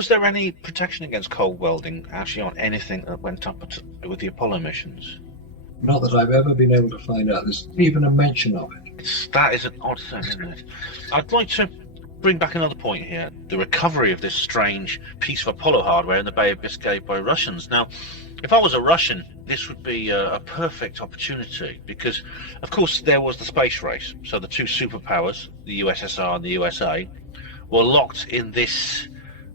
Was there any protection against cold welding actually on anything that went up with the Apollo missions? Not that I've ever been able to find out. There's even a mention of it. That is an odd thing, isn't it? I'd like to bring back another point here. The recovery of this strange piece of Apollo hardware in the Bay of Biscay by Russians. Now, if I was a Russian, this would be a perfect opportunity because, of course, there was the space race. So the two superpowers, the USSR and the USA, were locked in this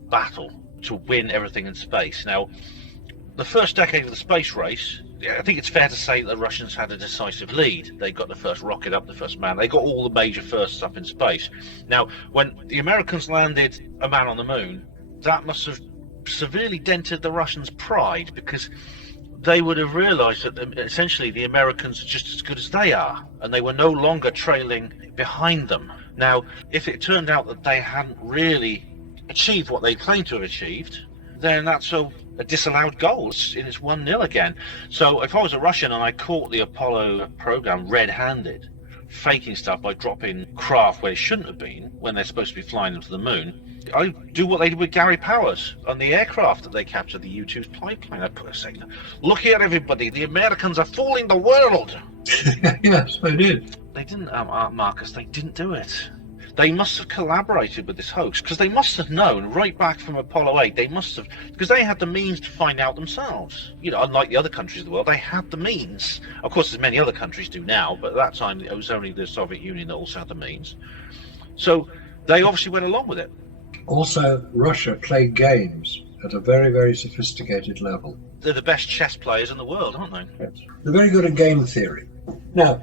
battle to win everything in space. Now, the first decade of the space race, I think it's fair to say that the Russians had a decisive lead. They got the first rocket up, the first man. They got all the major firsts up in space. Now, when the Americans landed a man on the moon, that must have severely dented the Russians' pride because they would have realized that essentially the Americans are just as good as they are, and they were no longer trailing behind them. Now, if it turned out that they hadn't really achieved what they claimed to have achieved, then that's a disallowed goal. It's 1-0 again. So if I was a Russian and I caught the Apollo program red-handed, faking stuff by dropping craft where it shouldn't have been when they're supposed to be flying them to the moon, I'd do what they did with Gary Powers on the aircraft that they captured, the U-2's pipeline. I'd put a signal. Look here, everybody, the Americans are fooling the world. Yes, they did. They didn't, Marcus, they didn't do it. They must have collaborated with this hoax because they must have known right back from Apollo 8. They must have, because they had the means to find out themselves. You know, unlike the other countries of the world, they had the means. Of course, as many other countries do now, but at that time it was only the Soviet Union that also had the means. So they obviously went along with it. Also, Russia played games at a very, very sophisticated level. They're the best chess players in the world, aren't they? Yes. They're very good at game theory. Now,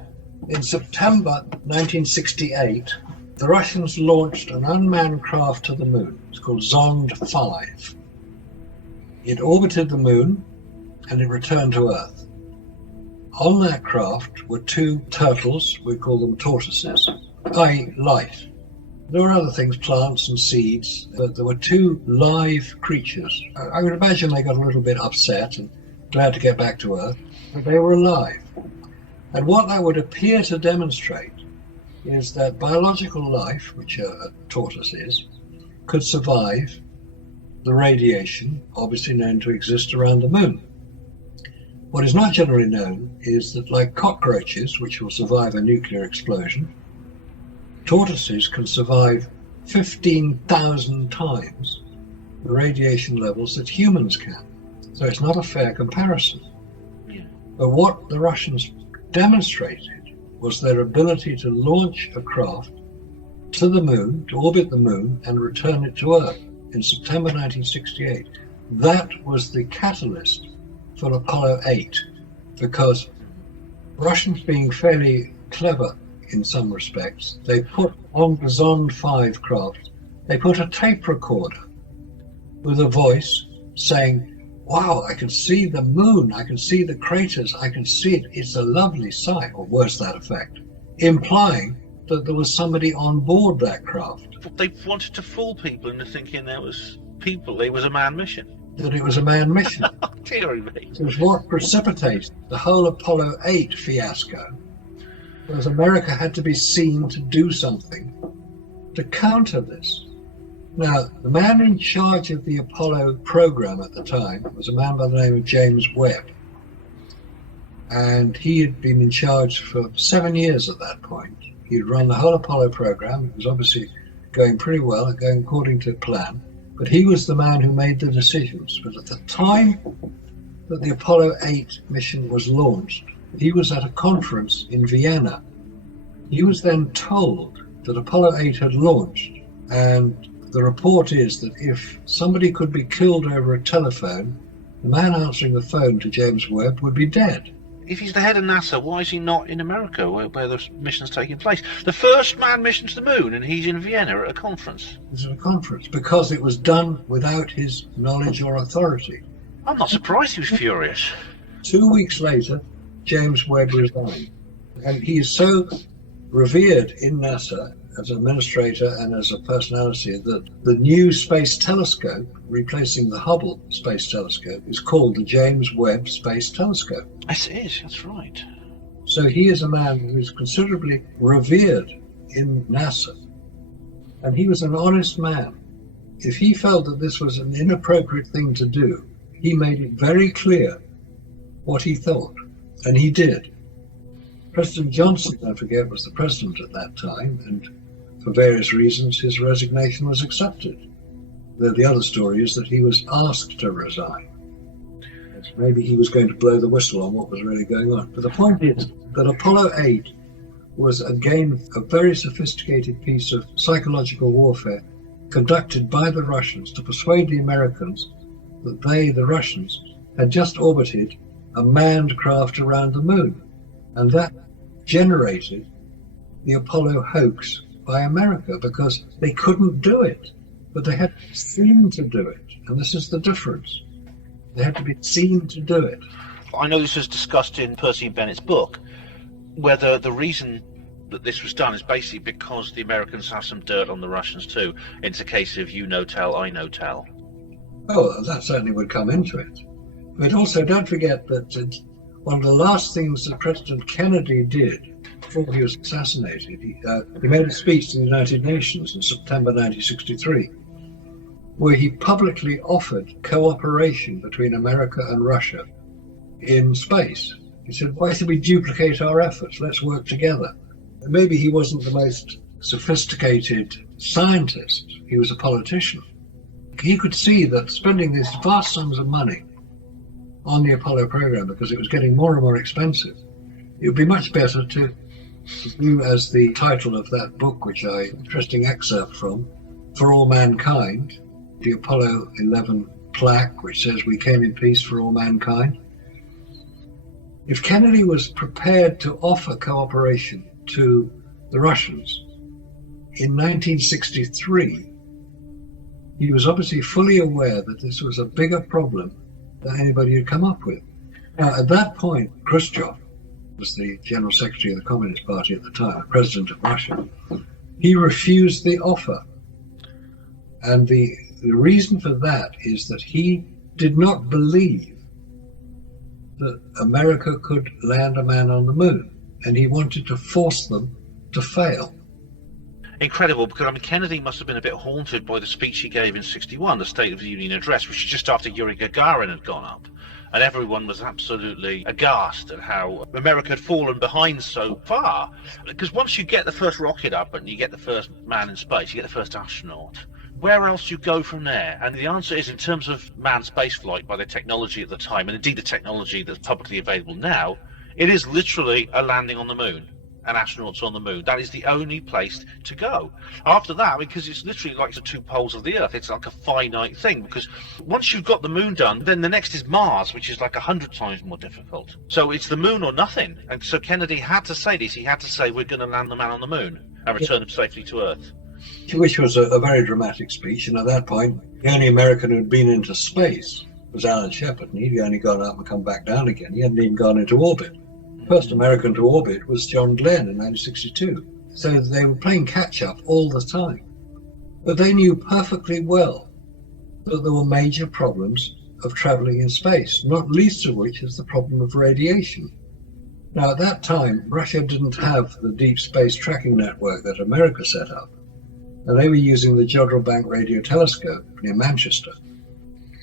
in September 1968, the Russians launched an unmanned craft to the moon. It's called Zond 5. It orbited the moon and it returned to Earth. On that craft were two turtles, we call them tortoises, i.e. life. There were other things, plants and seeds, but there were two live creatures. I would imagine they got a little bit upset and glad to get back to Earth, but they were alive. And what that would appear to demonstrate is that biological life, which a tortoise is, could survive the radiation obviously known to exist around the moon. What is not generally known is that, like cockroaches, which will survive a nuclear explosion, tortoises can survive 15,000 times the radiation levels that humans can. So it's not a fair comparison. Yeah. But what the Russians demonstrated was their ability to launch a craft to the moon, to orbit the moon, and return it to Earth in September 1968. That was the catalyst for Apollo 8, because Russians, being fairly clever in some respects, they put on the Zond 5 craft, they put a tape recorder with a voice saying, "Wow, I can see the moon, I can see the craters, I can see it, it's a lovely sight," or worse, that effect, implying that there was somebody on board that craft. They wanted to fool people into thinking there was people, it was a manned mission. That it was a manned mission. Deary me. It was what precipitated the whole Apollo 8 fiasco, because America had to be seen to do something to counter this. Now, the man in charge of the Apollo program at the time was a man by the name of James Webb. And he had been in charge for 7 years at that point. He had run the whole Apollo program. It was obviously going pretty well, going according to plan. But he was the man who made the decisions. But at the time that the Apollo 8 mission was launched, he was at a conference in Vienna. He was then told that Apollo 8 had launched, and the report is that if somebody could be killed over a telephone, the man answering the phone to James Webb would be dead. If he's the head of NASA, why is he not in America, where the mission's taking place? The first manned mission to the moon, and he's in Vienna at a conference. It's at a conference, because it was done without his knowledge or authority. I'm not surprised he was furious. 2 weeks later, James Webb resigned. And he is so revered in NASA as an administrator and as a personality that the new space telescope, replacing the Hubble Space Telescope, is called the James Webb Space Telescope. Yes, it is, that's right. So he is a man who is considerably revered in NASA. And he was an honest man if he felt that this was an inappropriate thing to do, he made it very clear what he thought, and he did. President Johnson, don't forget, was the president at that time, and for various reasons his resignation was accepted. The other story is that he was asked to resign. Maybe he was going to blow the whistle on what was really going on. But the point is that Apollo 8 was again a very sophisticated piece of psychological warfare conducted by the Russians to persuade the Americans that they, the Russians, had just orbited a manned craft around the moon. And that generated the Apollo hoax by America because they couldn't do it, but they had to seem to do it. And this is the difference. They had to be seen to do it. I know this was discussed in Percy and Bennett's book, whether the reason that this was done is basically because the Americans have some dirt on the Russians too. It's a case of you no tell, I no tell. Oh, that certainly would come into it. But also don't forget that one of the last things that President Kennedy did before he was assassinated, he made a speech to the United Nations in September 1963, where he publicly offered cooperation between America and Russia in space. He said, why should we duplicate our efforts? Let's work together. And maybe he wasn't the most sophisticated scientist. He was a politician. He could see that spending these vast sums of money on the Apollo program, because it was getting more and more expensive, it would be much better to do as the title of that book, which I interesting excerpt from, For All Mankind, the Apollo 11 plaque, which says we came in peace for all mankind. If Kennedy was prepared to offer cooperation to the Russians in 1963, he was obviously fully aware that this was a bigger problem than anybody had come up with. Now, at that point, Khrushchev was the General Secretary of the Communist Party at the time, President of Russia. He refused the offer. And the reason for that is that he did not believe that America could land a man on the moon, and he wanted to force them to fail. Incredible, because I mean, Kennedy must have been a bit haunted by the speech he gave in '61, the State of the Union address, which was just after Yuri Gagarin had gone up, and everyone was absolutely aghast at how America had fallen behind so far. Because once you get the first rocket up and you get the first man in space, you get the first astronaut, where else do you go from there? And the answer is, in terms of manned spaceflight by the technology at the time, and indeed the technology that's publicly available now, it is literally a landing on the moon and astronauts on the moon. That is the only place to go. After that, because it's literally like the two poles of the Earth, it's like a finite thing, because once you've got the moon done, then the next is Mars, which is like 100 times more difficult. So it's the moon or nothing. And so Kennedy had to say this. He had to say, we're going to land the man on the moon and return him safely to Earth. Which was a very dramatic speech, and at that point, the only American who had been into space was Alan Shepard, and he'd only gone up and come back down again. He hadn't even gone into orbit. The first American to orbit was John Glenn in 1962. So they were playing catch-up all the time. But they knew perfectly well that there were major problems of traveling in space, not least of which is the problem of radiation. Now, at that time, Russia didn't have the deep space tracking network that America set up. And they were using the Jodrell Bank radio telescope near Manchester.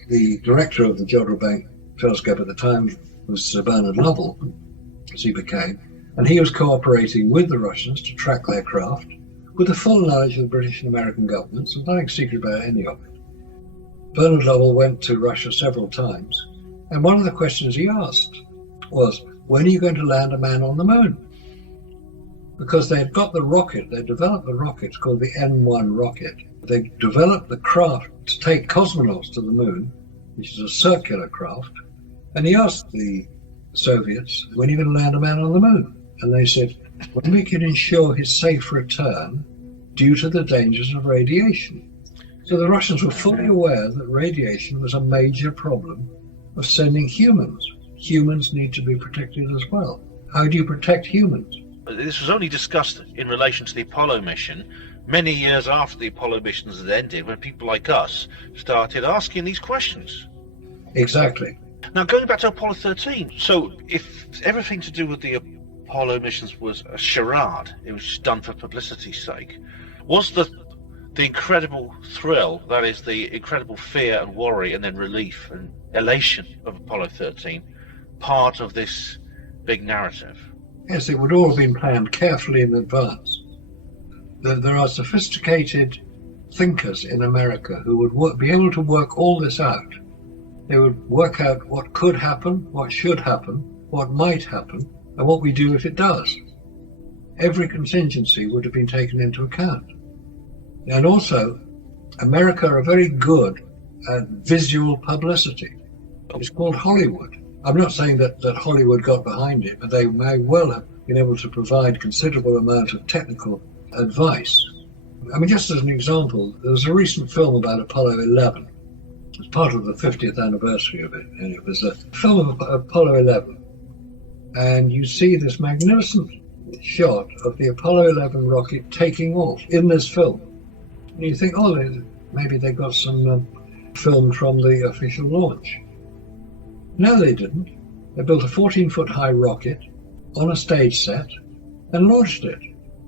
The director of the Jodrell Bank telescope at the time was Sir Bernard Lovell, as he became, and he was cooperating with the Russians to track their craft with the full knowledge of the British and American governments, and nothing secret about any of it. Bernard Lovell went to Russia several times, and one of the questions he asked was, when are you going to land a man on the moon? Because they'd got the rocket, they developed the rocket called the N-1 rocket. They developed the craft to take cosmonauts to the moon, which is a circular craft. And he asked the Soviets, when are you going to land a man on the moon? And they said, when we can ensure his safe return due to the dangers of radiation. So the Russians were fully aware that radiation was a major problem of sending humans. Humans need to be protected as well. How do you protect humans? This was only discussed in relation to the Apollo mission many years after the Apollo missions had ended, when people like us started asking these questions. Exactly. Now, going back to Apollo 13, so if everything to do with the Apollo missions was a charade, it was just done for publicity's sake, was the the incredible thrill, that is the incredible fear and worry and then relief and elation of Apollo 13, part of this big narrative? Yes, it would all have been planned carefully in advance. There are sophisticated thinkers in America who would be able to work all this out. They would work out what could happen, what should happen, what might happen, and what we do if it does. Every contingency would have been taken into account. And also, America are very good at visual publicity. It's called Hollywood. I'm not saying that Hollywood got behind it, but they may well have been able to provide considerable amount of technical advice. I mean, just as an example, there was a recent film about Apollo 11. It's part of the 50th anniversary of it, and it was a film of Apollo 11. And you see this magnificent shot of the Apollo 11 rocket taking off in this film. And you think, oh, maybe they got some film from the official launch. No, they didn't. They built a 14-foot high rocket on a stage set and launched it.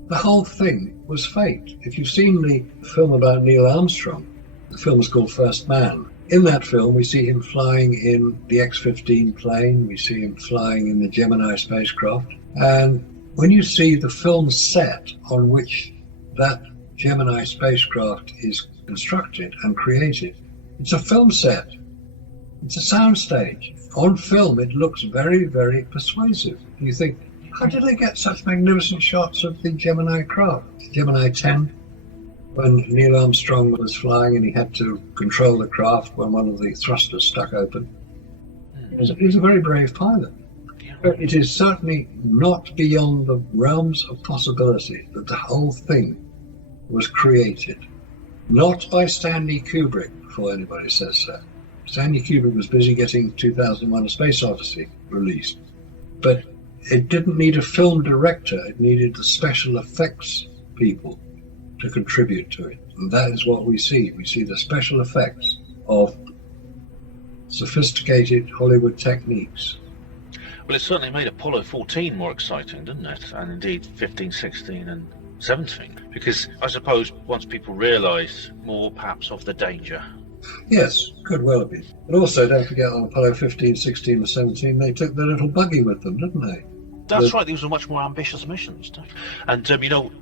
The whole thing was faked. If you've seen the film about Neil Armstrong, the film is called First Man. In that film, we see him flying in the X-15 plane. We see him flying in the Gemini spacecraft. And when you see the film set on which that Gemini spacecraft is constructed and created, it's a film set. It's a soundstage. On film, it looks very, very persuasive. You think, how did they get such magnificent shots of the Gemini craft? Gemini 10, when Neil Armstrong was flying and he had to control the craft when one of the thrusters stuck open. He was a very brave pilot. But it is certainly not beyond the realms of possibility that the whole thing was created, not by Stanley Kubrick, before anybody says so. Stanley Kubrick was busy getting 2001: A Space Odyssey released. But it didn't need a film director, it needed the special effects people to contribute to it. And that is what we see. We see the special effects of sophisticated Hollywood techniques. Well, it certainly made Apollo 14 more exciting, didn't it? And indeed 15, 16 and 17. Because I suppose once people realised more perhaps of the danger. Yes, could well have been. But also, don't forget, on Apollo 15, 16 and 17, they took their little buggy with them, didn't they? That's right, these were much more ambitious missions. And,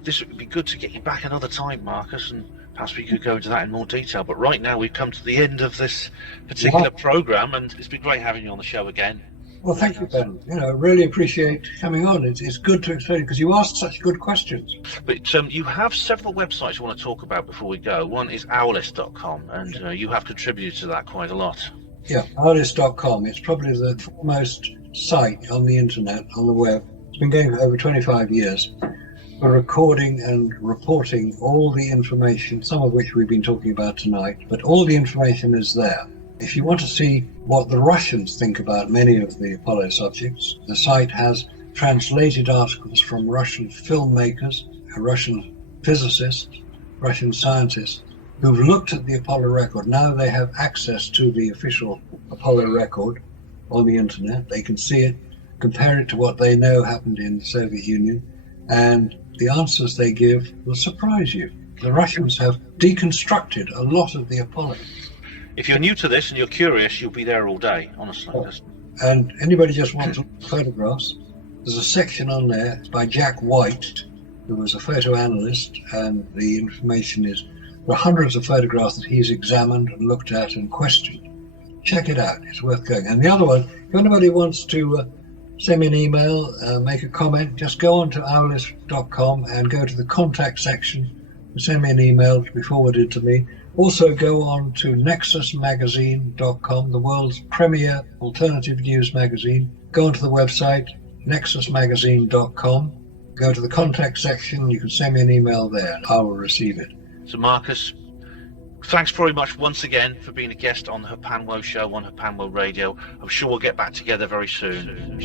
this would be good to get you back another time, Marcus, and perhaps we could go into that in more detail. But right now, we've come to the end of this particular programme, and it's been great having you on the show again. Well, thank you, Ben. Really appreciate coming on. It's good to explain, because you asked such good questions. But you have several websites you want to talk about before we go. One is owlist.com, and you have contributed to that quite a lot. Yeah, owlist.com. It's probably the foremost site on the internet, on the web. It's been going for over 25 years. We're recording and reporting all the information, some of which we've been talking about tonight, but all the information is there. If you want to see what the Russians think about many of the Apollo subjects, the site has translated articles from Russian filmmakers, Russian physicists, Russian scientists who've looked at the Apollo record. Now they have access to the official Apollo record on the internet. They can see it, compare it to what they know happened in the Soviet Union, and the answers they give will surprise you. The Russians have deconstructed a lot of the Apollo. If you're new to this and you're curious, you'll be there all day, honestly. And anybody just wants to look at photographs, there's a section on there. It's by Jack White, who was a photo analyst, and the information is, there are hundreds of photographs that he's examined and looked at and questioned. Check it out, it's worth going. And the other one, if anybody wants to send me an email, make a comment, just go on to owlist.com and go to the contact section, send me an email to be forwarded to me. Also go on to nexusmagazine.com, the world's premier alternative news magazine. Go onto the website, nexusmagazine.com. Go to the contact section, you can send me an email there and I will receive it. So Marcus, thanks very much once again for being a guest on the Hapanwo show on Hapanwo Radio. I'm sure we'll get back together very soon.